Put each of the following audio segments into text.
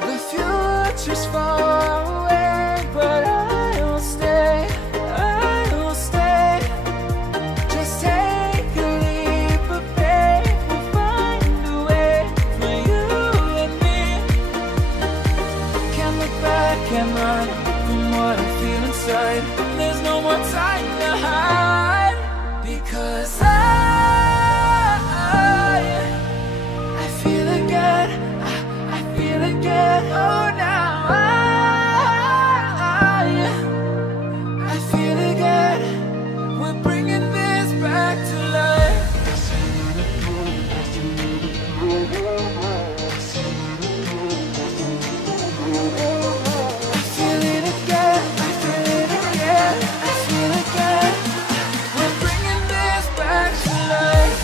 The future's far away, but I'll stay, I'll stay. Just take a leap of faith, we'll find a way for you and me. Can't look back and run from what I feel inside. There's no more time to hide, because I feel again, I feel again. Oh, now I feel again. We're bringing this back to life. I feel it again, I feel it again, I feel again. We're bringing this back to life.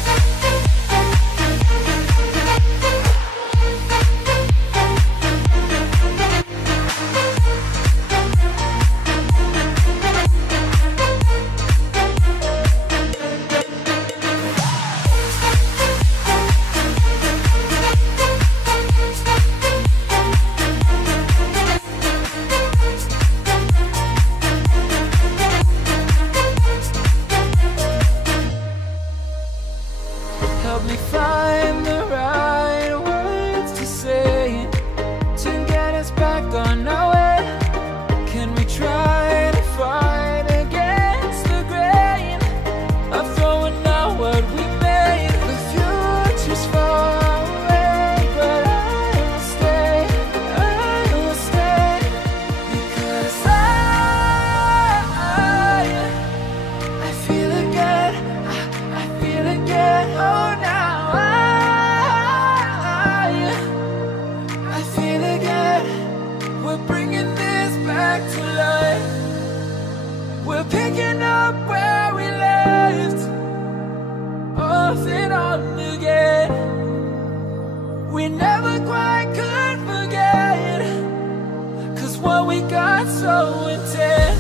Help me find the right words to say to get us back on our way. Can we try to fight against the grain of throwing out what we made? The future's far away, but I'll stay, I'll stay. Because I feel again, I feel again. Oh, now I feel again. We're bringing this back to life. We're picking up where we left off and on again. We never quite could forget, 'cause what we got so intense.